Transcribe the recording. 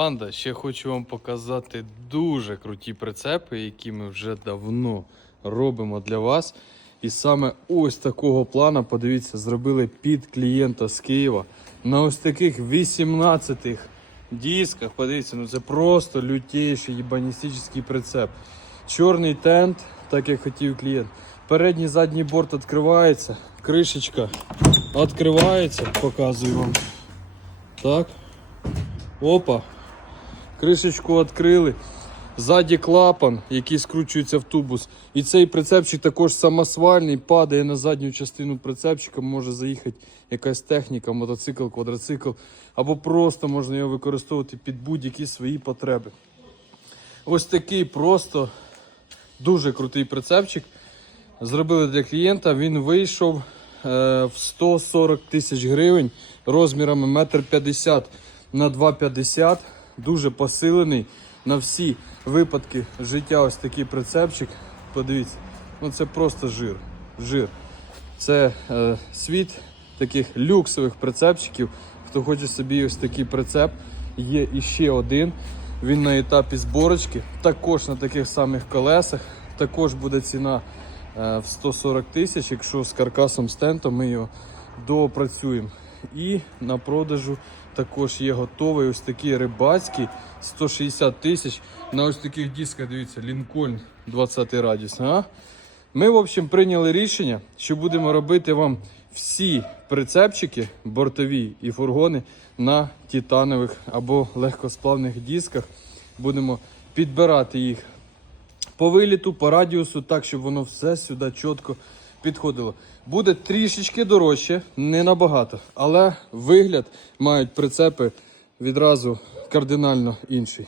Панда, ще хочу вам показати дуже круті прицепи, які ми вже давно робимо для вас. І саме ось такого плана, подивіться, зробили під клієнта з Києва на ось таких 18 дисках. Подивіться, ну це просто лютейший єбаністичний прицеп. Чорний тент, так як хотів клієнт. Передній задній борт відкривається, кришечка відкривається, показую вам. Так. Опа. Кришечку відкрили. Ззаді клапан, який скручується в тубус. І цей прицепчик також самосвальний, падає на задню частину прицепчика, може заїхати якась техніка, мотоцикл, квадроцикл, або просто можна його використовувати під будь-які свої потреби. Ось такий просто дуже крутий прицепчик. Зробили для клієнта. Він вийшов е, в 140 тисяч гривень розмірами 1,50 м на 2,50 Дуже посилений на всі випадки життя. Ось такий прицепчик. Подивіться, ну це просто жир. жир. Це е, світ таких люксових прицепчиків. Хто хоче собі ось такий прицеп, є іще один. Він на етапі зборочки, також на таких самих колесах. Також буде ціна е, в 140 тисяч, якщо з каркасом стентом ми його доопрацюємо. І на продажу також є готовий ось такий рибацький 160 тисяч. На ось таких дисках, дивіться, Лінкольн 20 радіус. А? Ми, в общем, прийняли рішення, що будемо робити вам всі прицепчики, бортові і фургони на титанових або легкосплавних дисках. Будемо підбирати їх по виліту, по радіусу, так, щоб воно все сюди чітко підходило. Буде трішечки дорожче, не набагато, але вигляд мають прицепи відразу кардинально інший.